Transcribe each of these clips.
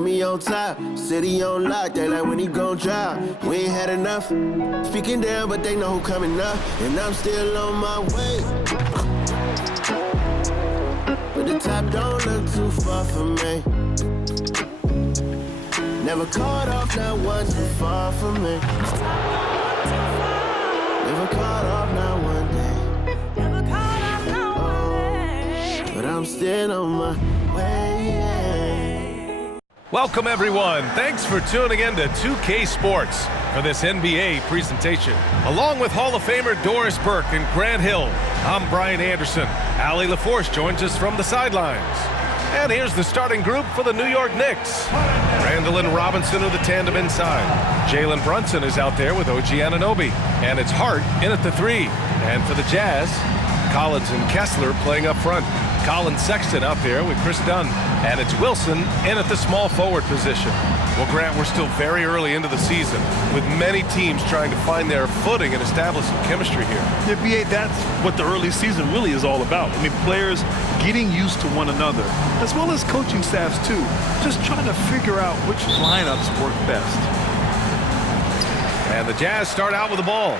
put me on top. City on lock, they like when he gon' drop. We ain't had enough. Speaking down, but they know who coming up. And I'm still on my way. But the top don't look too far from me. Never caught off, not one too far from me. Never caught off, not one day. Never caught off, not one day. But I'm still on my way. Welcome, everyone. Thanks for tuning in to 2K Sports for this NBA presentation. Along with Hall of Famer Doris Burke and Grant Hill, I'm Brian Anderson. Allie LaForce joins us from the sidelines. And here's the starting group for the New York Knicks. Randall and Robinson are the tandem inside. Jalen Brunson is out there with OG Anunoby. And it's Hart in at the 3. And for the Jazz, Collins and Kessler playing up front. Colin Sexton out there with Chris Dunn. And it's Wilson in at the small forward position. Well, Grant, we're still very early into the season, with many teams trying to find their footing and establish some chemistry here. Yeah, BA, that's what the early season really is all about. I mean, players getting used to one another, as well as coaching staffs too, just trying to figure out which lineups work best. And the Jazz start out with the ball.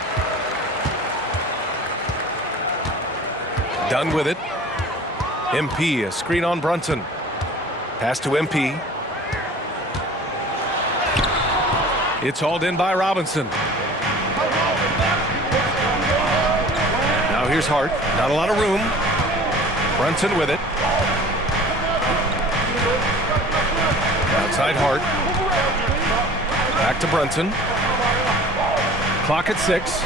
Dunn with it. MP, a screen on Brunson. Pass to MP. It's hauled in by Robinson. Now here's Hart. Not a lot of room. Brunson with it. Outside Hart. Back to Brunson. Clock at 6.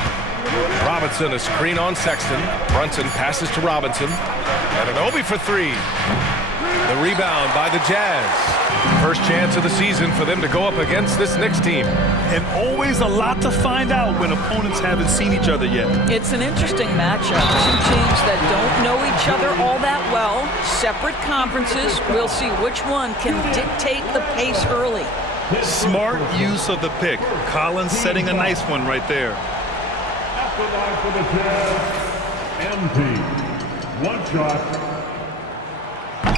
Robinson, a screen on Sexton. Brunson passes to Robinson. Anunoby for 3. The rebound by the Jazz. First chance of the season for them to go up against this Knicks team. And always a lot to find out when opponents haven't seen each other yet. It's an interesting matchup. Two teams that don't know each other all that well. Separate conferences. We'll see which one can dictate the pace early. Smart use of the pick. Collins setting a nice one right there. After that for the Jazz, MP. One shot.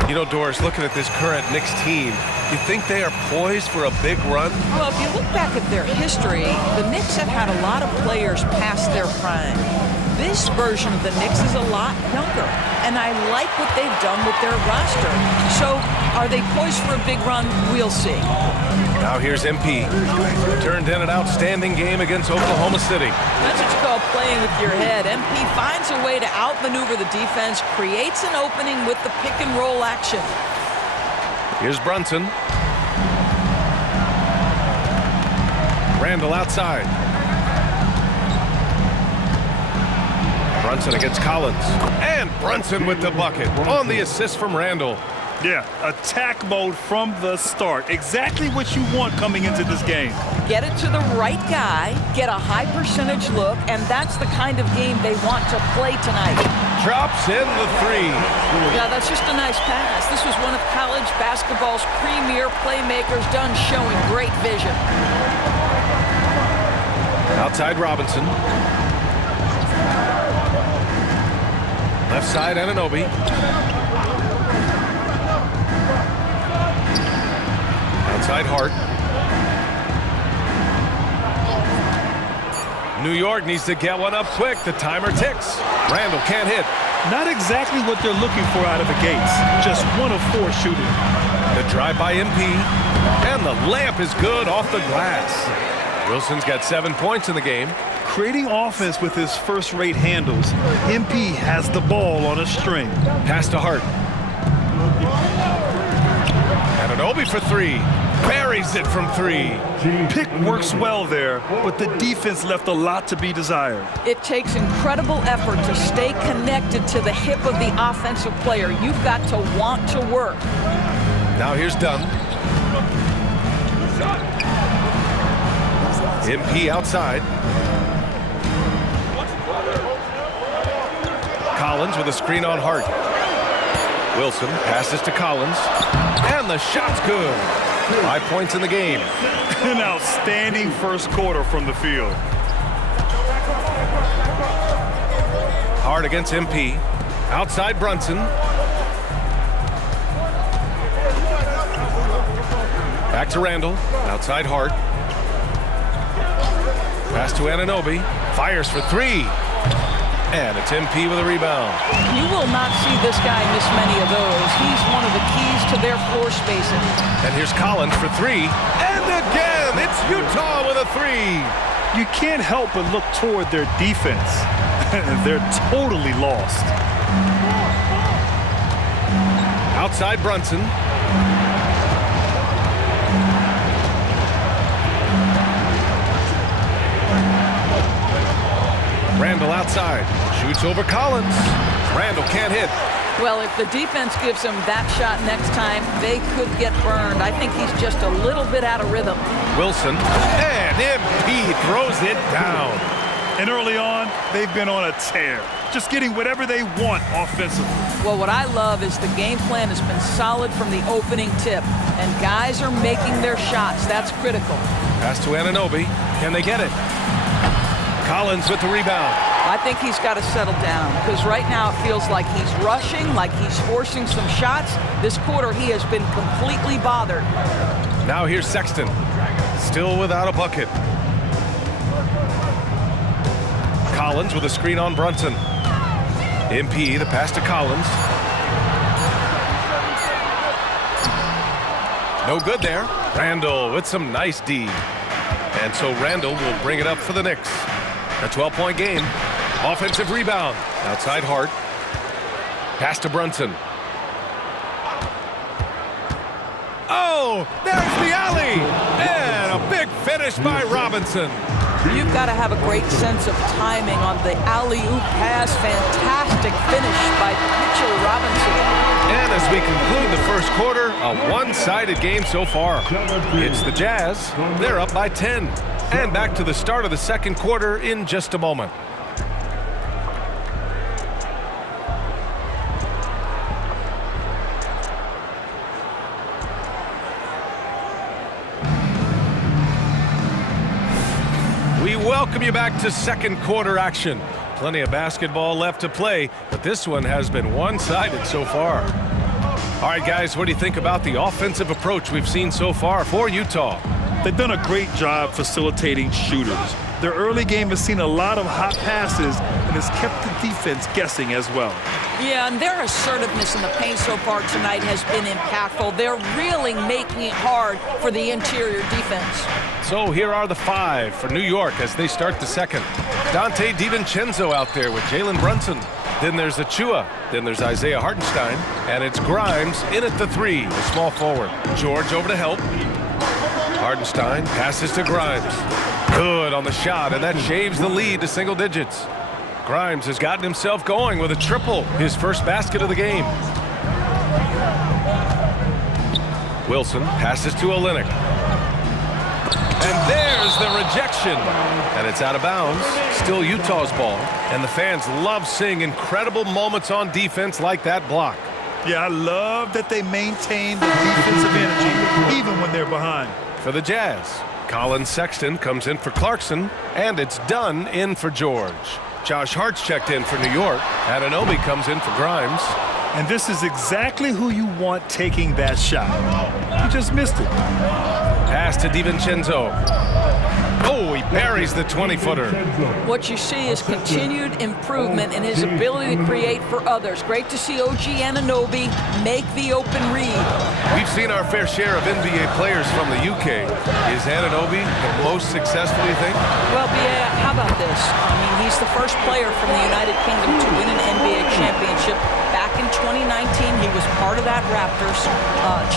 You know, Doris, looking at this current Knicks team, you think they are poised for a big run? Well, if you look back at their history, the Knicks have had a lot of players past their prime. This version of the Knicks is a lot younger, and I like what they've done with their roster. So, are they poised for a big run? We'll see. Now here's MP. Turned in an outstanding game against Oklahoma City. That's what you call playing with your head. MP finds a way to outmaneuver the defense, creates an opening with the pick-and-roll action. Here's Brunson. Randall outside. Brunson against Collins. And Brunson with the bucket on the assist from Randall. Yeah, attack mode from the start. Exactly what you want coming into this game. Get it to the right guy, get a high percentage look, and that's the kind of game they want to play tonight. Drops in the 3. Yeah, that's just a nice pass. This was one of college basketball's premier playmakers, done showing great vision. Outside Robinson. Left side Anunoby. Outside Hart. New York needs to get one up quick. The timer ticks. Randall can't hit. Not exactly what they're looking for out of the gates. Just 1 of 4 shooting. The drive by MP. And the layup is good off the glass. Wilson's got 7 points in the game. Creating offense with his first-rate handles. MP has the ball on a string. Pass to Hart. Anunoby for 3. Buries it from 3. Pick works well there, but the defense left a lot to be desired. It takes incredible effort to stay connected to the hip of the offensive player. You've got to want to work. Now here's Dunn. MP outside. Collins with a screen on Hart. Wilson passes to Collins. And the shot's good. 5 points in the game. An outstanding first quarter from the field. Hart against MP. Outside Brunson. Back to Randall. Outside Hart. Pass to Anunoby. Fires for three. And it's MP with a rebound. You will not see this guy miss many of those. He's one of the keys to their floor spacing. And here's Collins for three. And again, it's Utah with a three. You can't help but look toward their defense. They're totally lost. Outside Brunson. Randall outside. Shoots over Collins. Randall can't hit. Well, if the defense gives him that shot next time, they could get burned. I think he's just a little bit out of rhythm. Wilson. And MP throws it down. And early on, they've been on a tear. Just getting whatever they want offensively. Well, what I love is the game plan has been solid from the opening tip. And guys are making their shots. That's critical. Pass to Anunoby. Can they get it? Collins with the rebound. I think he's got to settle down because right now it feels like he's rushing, like he's forcing some shots. This quarter he has been completely bothered. Now here's Sexton. Still without a bucket. Collins with a screen on Brunson. MP, the pass to Collins. No good there. Randall with some nice D. And so Randall will bring it up for the Knicks. A 12-point game. Offensive rebound. Outside Hart. Pass to Brunson. Oh, there's the alley. And a big finish by Robinson. You've got to have a great sense of timing on the alley-oop pass. Fantastic finish by Mitchell Robinson. And as we conclude the first quarter, a one-sided game so far. It's the Jazz. They're up by 10. And back to the start of the second quarter in just a moment. We welcome you back to second quarter action. Plenty of basketball left to play, but this one has been one-sided so far. All right, guys, what do you think about the offensive approach we've seen so far for Utah? They've done a great job facilitating shooters. Their early game has seen a lot of hot passes and has kept the defense guessing as well. Yeah, and their assertiveness in the paint so far tonight has been impactful. They're really making it hard for the interior defense. So here are the five for New York as they start the second. Dante DiVincenzo out there with Jalen Brunson. Then there's Achua. Then there's Isaiah Hartenstein. And it's Grimes in at the three, the small forward. George over to help. Hartenstein passes to Grimes. Good on the shot, and that shaves the lead to single digits. Grimes has gotten himself going with a triple, his first basket of the game. Wilson passes to Olynyk. And there's the rejection. And it's out of bounds. Still Utah's ball. And the fans love seeing incredible moments on defense like that block. Yeah, I love that they maintain the defensive energy even when they're behind. For the Jazz, Colin Sexton comes in for Clarkson, and it's Dunn in for George. Josh Hart's checked in for New York. Anunoby comes in for Grimes. And this is exactly who you want taking that shot. He just missed it. Pass to DiVincenzo. Oh, he buries the 20-footer. What you see is continued improvement in his ability to create for others. Great to see OG Anunoby make the open read. We've seen our fair share of NBA players from the UK. Is Anunoby the most successful, you think? Well, BA, how about this? I mean, he's the first player from the United Kingdom to win an NBA championship. Back in 2019, he was part of that Raptors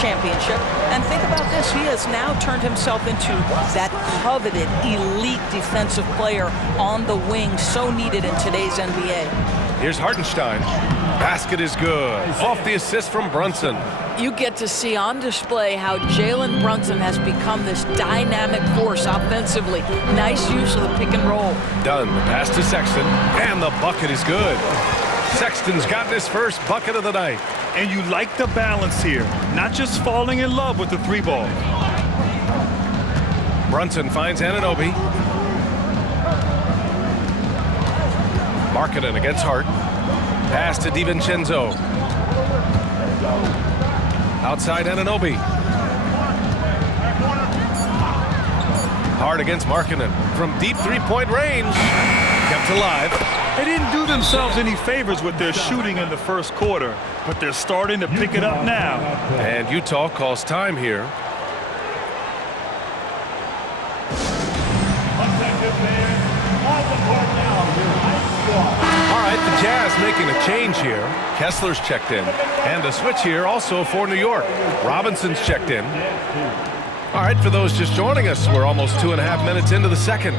championship. And think about this. He has now turned himself into that coveted elite defensive player on the wing, so needed in today's NBA. Here's Hartenstein. Basket is good. Off the assist from Brunson. You get to see on display how Jalen Brunson has become this dynamic force offensively. Nice use of the pick and roll. Dunn, the pass to Sexton, and the bucket is good. Sexton's gotten his first bucket of the night. And you like the balance here, not just falling in love with the three ball. Brunson finds Anunoby. Markkanen against Hart. Pass to DiVincenzo. Outside Anunoby. Hard against Markkanen from deep three-point range. Kept alive. They didn't do themselves any favors with their shooting in the first quarter, but they're starting to pick it up now. And Utah calls time here. All right, the Jazz making a change here. Kessler's checked in. And a switch here also for New York. Robinson's checked in. All right, for those just joining us, we're almost 2.5 minutes into the second.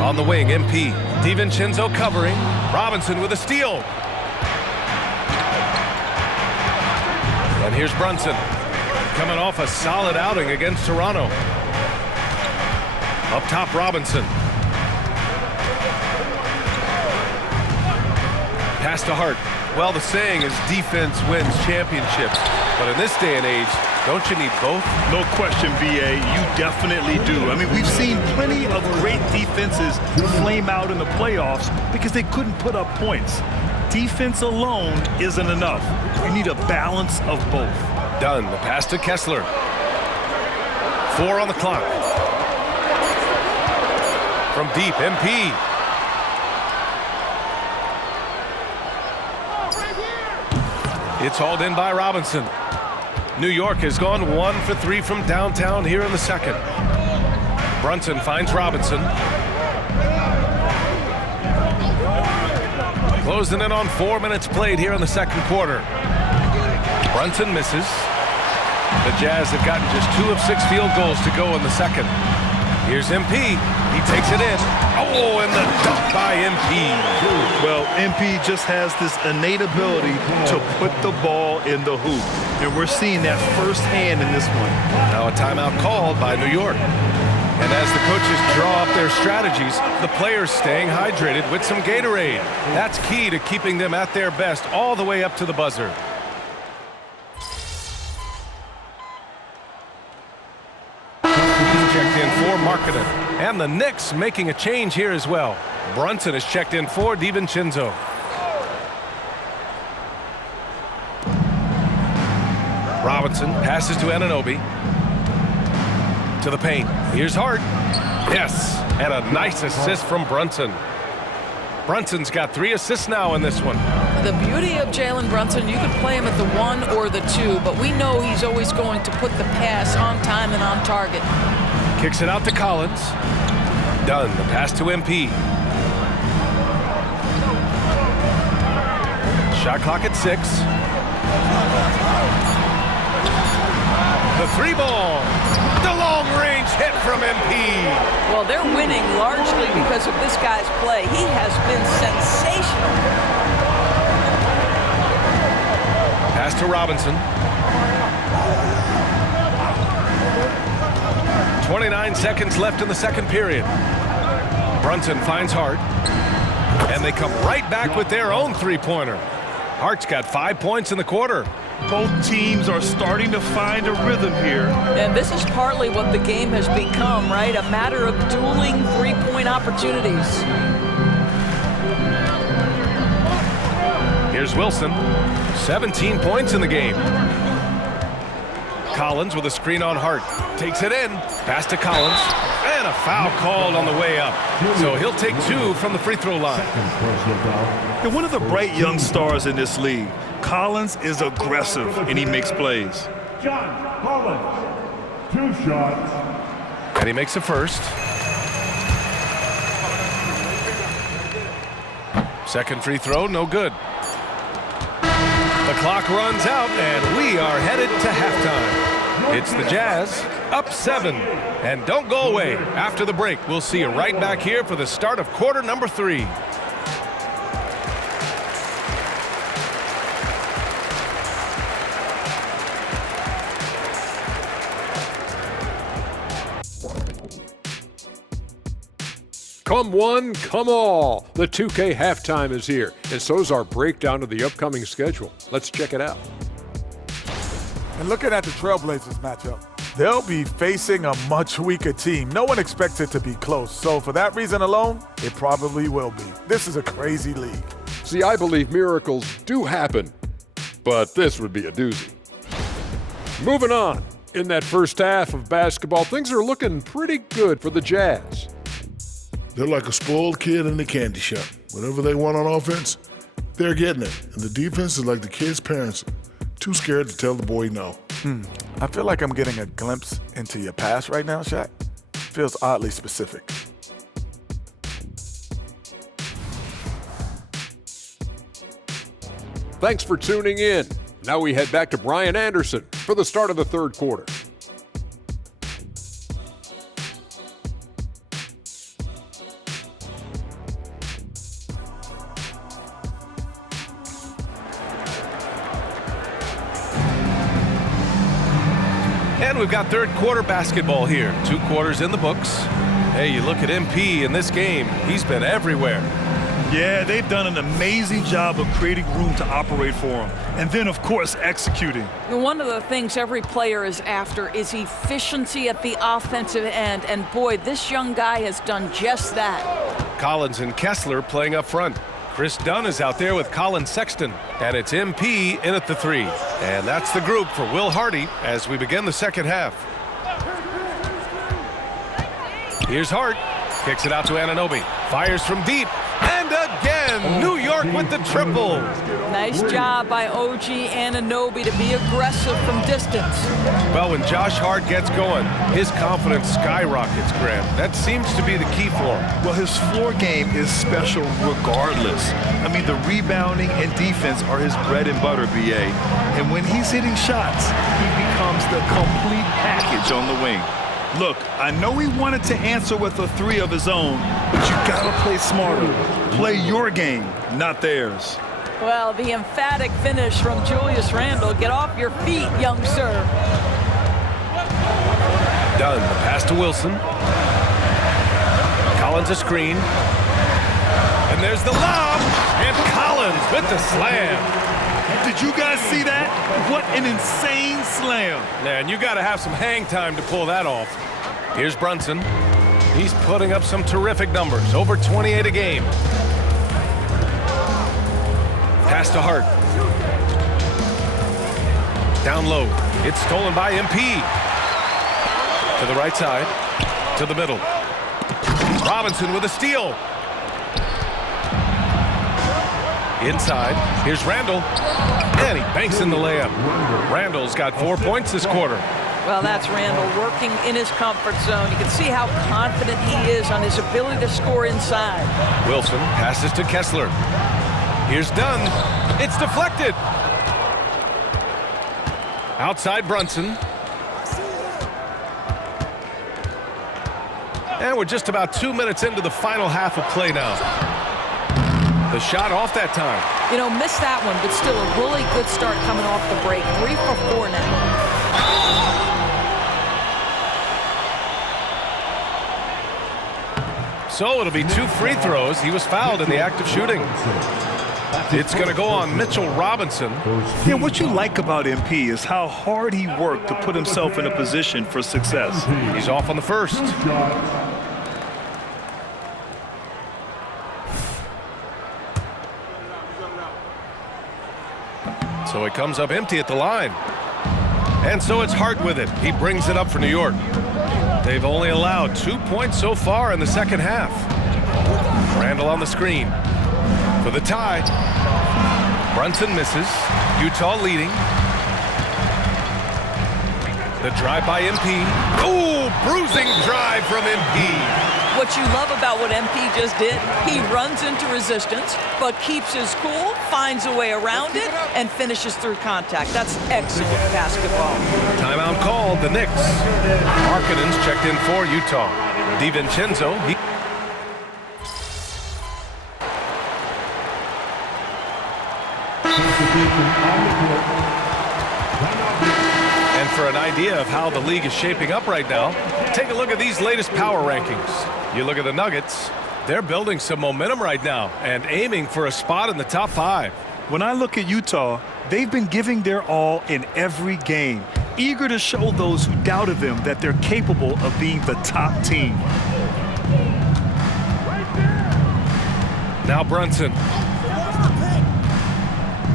On the wing, MP. DiVincenzo covering. Robinson with a steal. And here's Brunson. Coming off a solid outing against Toronto. Up top, Robinson. Pass to Hart. Well, the saying is defense wins championships. But in this day and age, don't you need both? No question, BA. You definitely do. I mean, we've seen plenty of great defenses flame out in the playoffs because they couldn't put up points. Defense alone isn't enough. You need a balance of both. Done. The pass to Kessler. 4 on the clock. From deep, MP. It's hauled in by Robinson. New York has gone 1 for 3 from downtown here in the second. Brunson finds Robinson. Closing in on 4 minutes played here in the second quarter. Brunson misses. The Jazz have gotten just 2 of 6 field goals to go in the second. Here's MP. He takes it in. Oh, and the dunk by MP. Well, MP just has this innate ability to put the ball in the hoop. And we're seeing that firsthand in this one. Now a timeout called by New York. And as the coaches draw up their strategies, the players staying hydrated with some Gatorade. That's key to keeping them at their best all the way up to the buzzer. Checked in for Markkanen. And the Knicks making a change here as well. Brunson is checked in for DiVincenzo. Robinson passes to Anunoby. To the paint. Here's Hart. Yes, and a nice assist from Brunson. Brunson's got 3 assists now in this one. The beauty of Jalen Brunson, you could play him at the 1 or the 2, but we know he's always going to put the pass on time and on target. Kicks it out to Collins. Done. The pass to MP. Shot clock at 6. The 3-ball. The long-range hit from MP. Well, they're winning largely because of this guy's play. He has been sensational. Pass to Robinson. 29 seconds left in the second period. Brunson finds Hart. And they come right back with their own 3-pointer. Hart's got 5 points in the quarter. Both teams are starting to find a rhythm here. And this is partly what the game has become, right? A matter of dueling 3-point opportunities. Here's Wilson. 17 points in the game. Collins with a screen on Hart. Takes it in. Pass to Collins. And a foul called on the way up. So he'll take 2 from the free throw line. They're one of the bright young stars in this league. Collins is aggressive, and he makes plays. John Collins, 2 shots. And he makes a first. Second free throw, no good. The clock runs out, and we are headed to halftime. It's the Jazz, up 7. And don't go away. After the break, we'll see you right back here for the start of quarter number 3. Come one, come all. The 2K halftime is here, and so is our breakdown of the upcoming schedule. Let's check it out. And looking at the Trailblazers matchup, they'll be facing a much weaker team. No one expects it to be close, so for that reason alone, it probably will be. This is a crazy league. See, I believe miracles do happen, but this would be a doozy. Moving on. In that first half of basketball, things are looking pretty good for the Jazz. They're like a spoiled kid in the candy shop. Whatever they want on offense, they're getting it. And the defense is like the kid's parents, too scared to tell the boy no. I feel like I'm getting a glimpse into your past right now, Shaq. Feels oddly specific. Thanks for tuning in. Now we head back to Brian Anderson for the start of the third quarter. And we've got third quarter basketball here. 2 quarters in the books. Hey, you look at MP in this game, he's been everywhere. Yeah, they've done an amazing job of creating room to operate for him. And then, of course, executing. One of the things every player is after is efficiency at the offensive end. And boy, this young guy has done just that. Collins and Kessler playing up front. Chris Dunn is out there with Colin Sexton. And it's MP in at the 3. And that's the group for Will Hardy as we begin the second half. Here's Hart. Kicks it out to Anunoby. Fires from deep. And again, New York with the triple. Nice job by OG Anunoby to be aggressive from distance. Well, when Josh Hart gets going, his confidence skyrockets, Grant. That seems to be the key for him. Well, his floor game is special regardless. I mean, the rebounding and defense are his bread and butter, BA. And when he's hitting shots, he becomes the complete package on the wing. Look, I know he wanted to answer with a 3 of his own, but you gotta play smarter. Play your game, not theirs. Well, the emphatic finish from Julius Randle. Get off your feet, young sir. Dunn, the pass to Wilson. Collins a screen. And there's the lob. And Collins with the slam. Did you guys see that? What an insane slam. Man, you got to have some hang time to pull that off. Here's Brunson. He's putting up some terrific numbers, over 28 a game. Pass to Hart. Down low. It's stolen by MP. To the right side. To the middle. Robinson with a steal. Inside. Here's Randle. And he banks in the layup. Randle's got 4 points this quarter. Well, that's Randle working in his comfort zone. You can see how confident he is on his ability to score inside. Wilson passes to Kessler. Here's Dunn. It's deflected. Outside Brunson. And we're just about 2 minutes into the final half of play now. The shot off that time. You know, missed that one, but still a really good start coming off the break. 3 for 4 now. So it'll be 2 free throws. He was fouled in the act of shooting. It's going to go on Mitchell Robinson. Yeah, what you like about MP is how hard he worked to put himself in a position for success. He's off on the first. So it comes up empty at the line. And so it's Hart with it. He brings it up for New York. They've only allowed 2 points so far in the second half. Randle on the screen for the tie. Brunson misses. Utah leading. The drive by MP. Oh, bruising drive from MP. What you love about what MP just did, he runs into resistance, but keeps his cool, finds a way around it, and finishes through contact. That's excellent basketball. Timeout called, the Knicks. Markkanen's checked in for Utah. DiVincenzo, And for an idea of how the league is shaping up right now, take a look at these latest power rankings. You look at the Nuggets, they're building some momentum right now and aiming for a spot in the top 5. When I look at Utah, they've been giving their all in every game, eager to show those who doubted them that they're capable of being the top team. Now Brunson.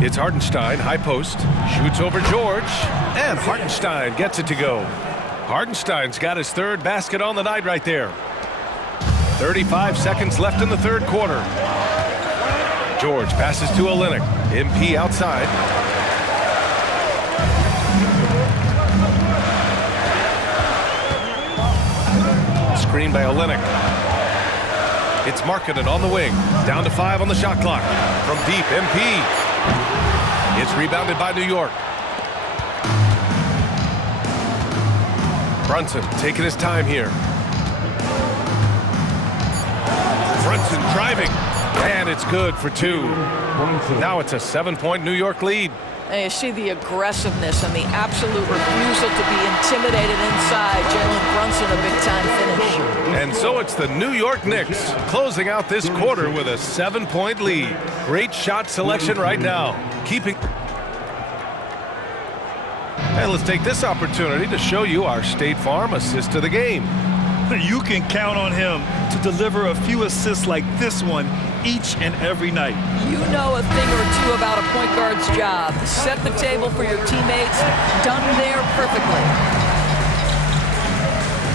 It's Hartenstein, high post, shoots over George, and Hartenstein gets it to go. Hartenstein's got his third basket on the night right there. 35 seconds left in the third quarter. George passes to Olynyk. MP outside. Screen by Olynyk. It's Markkanen on the wing. Down to 5 on the shot clock. From deep, MP. It's rebounded by New York. Brunson taking his time here. Brunson driving. And it's good for 2. Now it's a 7-point New York lead. And you see the aggressiveness and the absolute refusal to be intimidated inside. Jalen Brunson, a big-time finish. And so it's the New York Knicks closing out this quarter with a 7-point lead. Great shot selection right now. And let's take this opportunity to show you our State Farm assist of the game. You can count on him to deliver a few assists like this one each and every night. You know a thing or two about a point guard's job. Set the table for your teammates. Done there perfectly.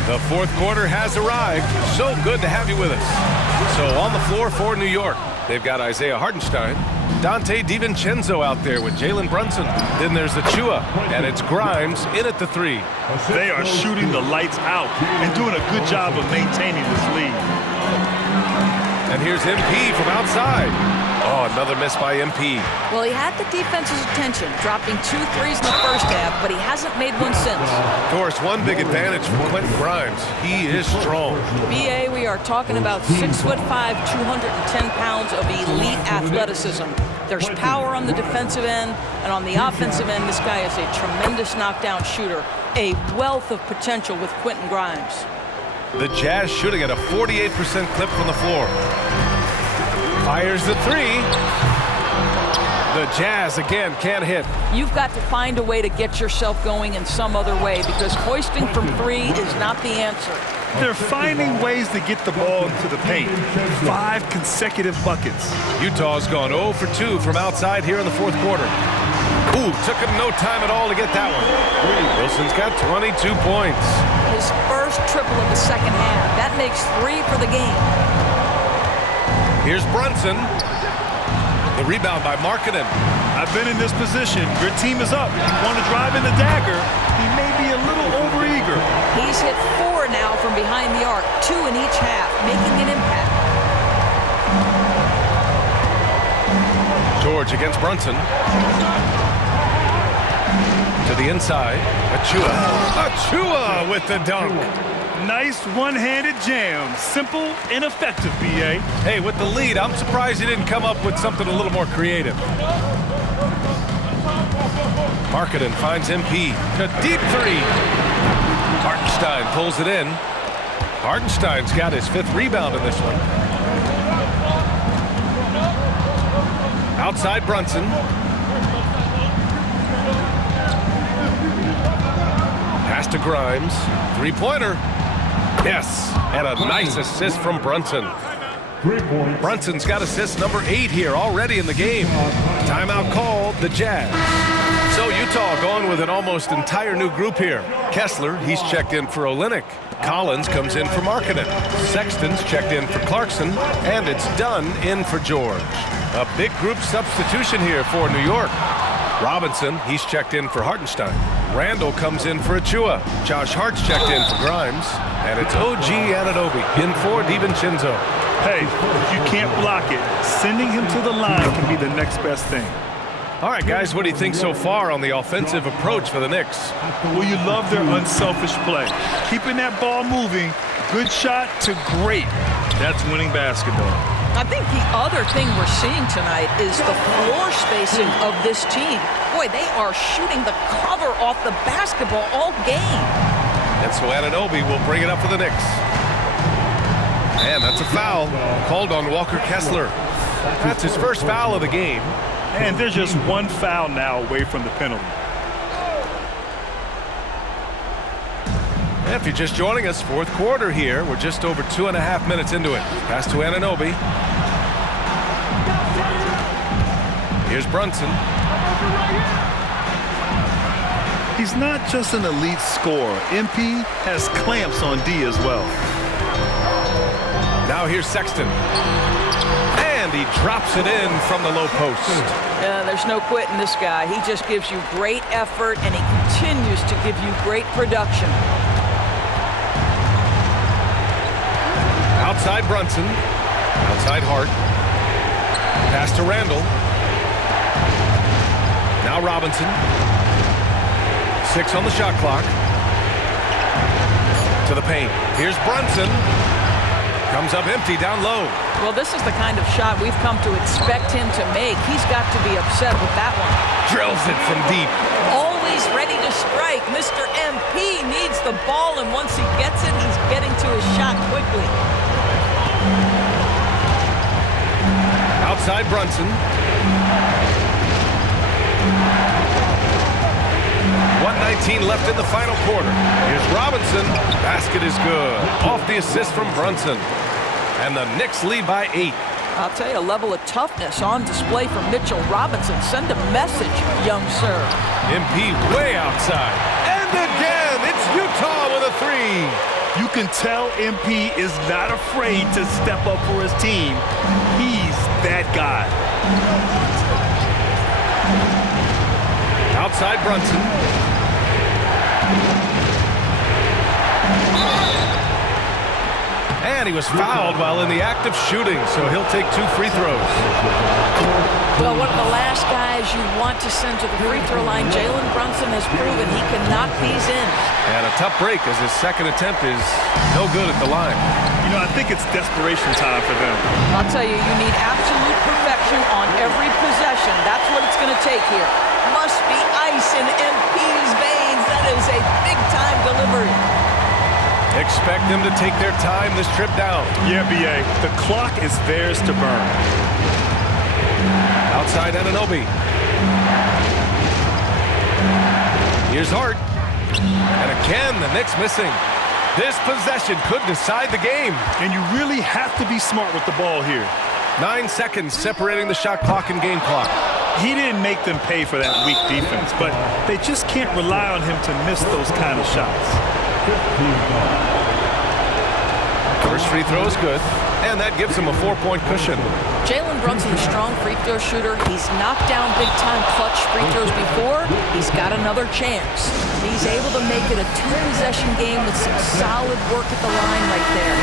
The fourth quarter has arrived. So good to have you with us. So on the floor for New York, they've got Isaiah Hartenstein, Dante DiVincenzo out there with Jalen Brunson. Then there's Achua, and it's Grimes in at the 3. They are shooting the lights out and doing a good job of maintaining this lead. And here's MP from outside. Oh, another miss by MP. Well, he had the defense's attention, dropping 2 threes in the first half, but he hasn't made one since. Of course, one big advantage for Quentin Grimes. He is strong. BA, we are talking about 6'5", 210 pounds of elite athleticism. There's power on the defensive end, and on the offensive end, this guy is a tremendous knockdown shooter. A wealth of potential with Quentin Grimes. The Jazz shooting at a 48% clip from the floor. Fires the 3. The Jazz again can't hit. You've got to find a way to get yourself going in some other way, because hoisting from 3 is not the answer. They're finding ways to get the ball into the paint. 5 consecutive buckets. Utah's gone 0 for 2 from outside here in the fourth quarter. Ooh, took him no time at all to get that one. Wilson's got 22 points. His first triple of the second half. That makes 3 for the game. Here's Brunson. The rebound by Markkanen. I've been in this position. Your team is up. You want to drive in the dagger. He may be a little overeager. He's hit 4 now from behind the arc, 2 in each half, making an impact. George against Brunson. To the inside. Achua with the dunk. Nice one-handed jam. Simple and effective, B.A. Hey, with the lead, I'm surprised he didn't come up with something a little more creative. Markkanen finds MP. A deep 3. Hartenstein pulls it in. Hartenstein's got his 5th rebound in this one. Outside Brunson. Pass to Grimes. 3-pointer. Yes, and a nice assist from Brunson. Brunson's got assist number 8 here already in the game. Timeout called, the Jazz. So Utah going with an almost entire new group here. Kessler, he's checked in for Olynyk. Collins comes in for Markkanen. Sexton's checked in for Clarkson, and it's Dunn in for George. A big group substitution here for New York. Robinson, he's checked in for Hartenstein. Randall comes in for Achua. Josh Hart's checked in for Grimes. And it's OG Anunoby in for DiVincenzo. Hey, if you can't block it, sending him to the line can be the next best thing. All right, guys, what do you think so far on the offensive approach for the Knicks? Well, you love their unselfish play. Keeping that ball moving, good shot to great. That's winning basketball. I think the other thing we're seeing tonight is the floor spacing of this team. Boy, they are shooting the cover off the basketball all game. And so Anunoby will bring it up for the Knicks. And that's a foul called on Walker Kessler. That's his first foul of the game. And there's just one foul now away from the penalty. If you're just joining us, fourth quarter here. We're just over 2.5 minutes into it. Pass to Anunoby. Here's Brunson. He's not just an elite scorer. MP has clamps on D as well. Now here's Sexton. And he drops it in from the low post. There's no quitting this guy. He just gives you great effort, and he continues to give you great production. Outside Brunson. Outside Hart. Pass to Randall. Now Robinson. 6 on the shot clock. To the paint. Here's Brunson. Comes up empty down low. Well, this is the kind of shot we've come to expect him to make. He's got to be upset with that one. Drills it from deep. Always ready to strike. Mr. MP needs the ball, and once he gets it, he's getting to his shot quickly. Outside Brunson. 1:19 left in the final quarter. Here's Robinson. Basket is good. Off the assist from Brunson. And the Knicks lead by 8. I'll tell you, a level of toughness on display from Mitchell Robinson. Send a message, young sir. MP way outside. And again, it's Utah with a 3. You can tell MP is not afraid to step up for his team. He's that guy. Outside Brunson. And he was fouled while in the act of shooting, so he'll take 2 free throws. Well, one of the last guys you want to send to the free throw line, Jalen Brunson has proven he can knock these in. And a tough break as his second attempt is no good at the line. You know, I think it's desperation time for them. I'll tell you, you need absolute perfection on every possession. That's what it's going to take here. Must be ice in MP's veins. That is a big-time delivery. Expect them to take their time this trip down. Yeah, B.A. The clock is theirs to burn. Outside Anunoby. Here's Hart. And again, the Knicks missing. This possession could decide the game. And you really have to be smart with the ball here. 9 seconds separating the shot clock and game clock. He didn't make them pay for that weak defense, but they just can't rely on him to miss those kind of shots. First free throw is good, and that gives him a 4-point cushion. Jalen Brunson, a strong free throw shooter. He's knocked down big-time clutch free throws before. He's got another chance. He's able to make it a 2-possession game with some solid work at the line right there.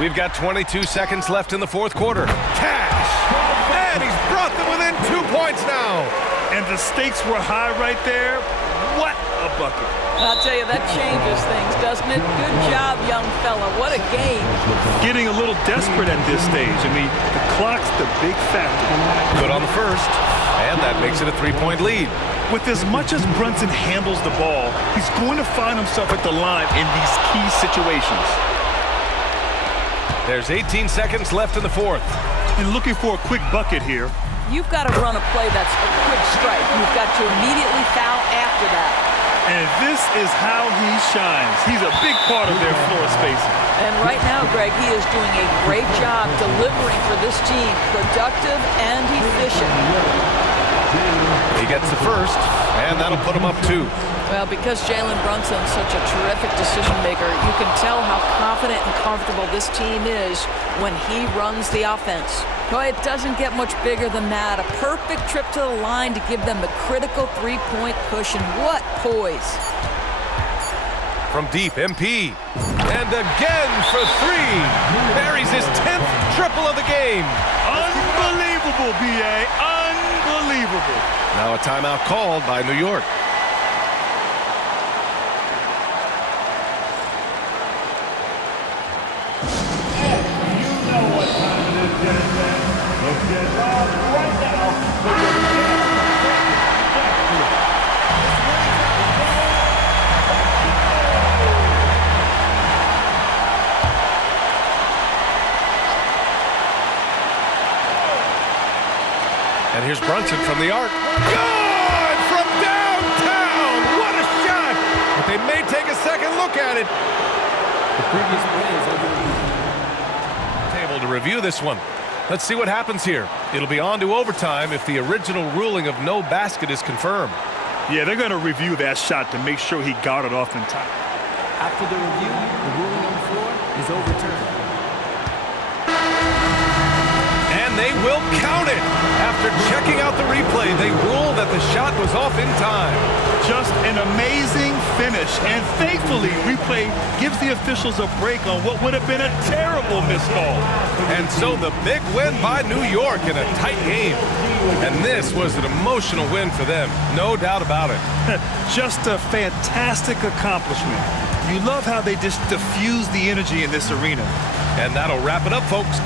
We've got 22 seconds left in the fourth quarter. Cash! And he's brought them within 2 points now. And the stakes were high right there. What a bucket. I'll tell you, that changes things, doesn't it? Good job, young fella. What a game. Getting a little desperate at this stage. I mean, the clock's the big factor. Good on the first, and that makes it a 3-point lead. With as much as Brunson handles the ball, he's going to find himself at the line in these key situations. There's 18 seconds left in the fourth. And looking for a quick bucket here. You've got to run a play that's a quick strike. You've got to immediately foul after that. And this is how he shines. He's a big part of their floor spacing. And right now, Greg, he is doing a great job delivering for this team. Productive and efficient. He gets the first, and that'll put him up 2. Well, because Jalen Brunson's such a terrific decision maker, you can tell how confident and comfortable this team is when he runs the offense. Well, it doesn't get much bigger than that. A perfect trip to the line to give them the critical 3-point cushion. What poise. From deep, MP. And again for 3. Buries his 10th triple of the game. Unbelievable, B.A. Unbelievable. Now a timeout called by New York. And here's Brunson from the arc. Good from downtown! What a shot! But they may take a second look at it. Previous play is overruled. Table to review this one. Let's see what happens here. It'll be on to overtime if the original ruling of no basket is confirmed. Yeah, they're going to review that shot to make sure he got it off in time. After the review, the ruling on the floor is overturned. And they will count it. After checking out the replay, they rule that the shot was off in time. Just an amazing finish. And thankfully, replay gives the officials a break on what would have been a terrible missed call. And so the big win by New York in a tight game. And this was an emotional win for them, no doubt about it. Just a fantastic accomplishment. You love how they just diffuse the energy in this arena. And that'll wrap it up, folks.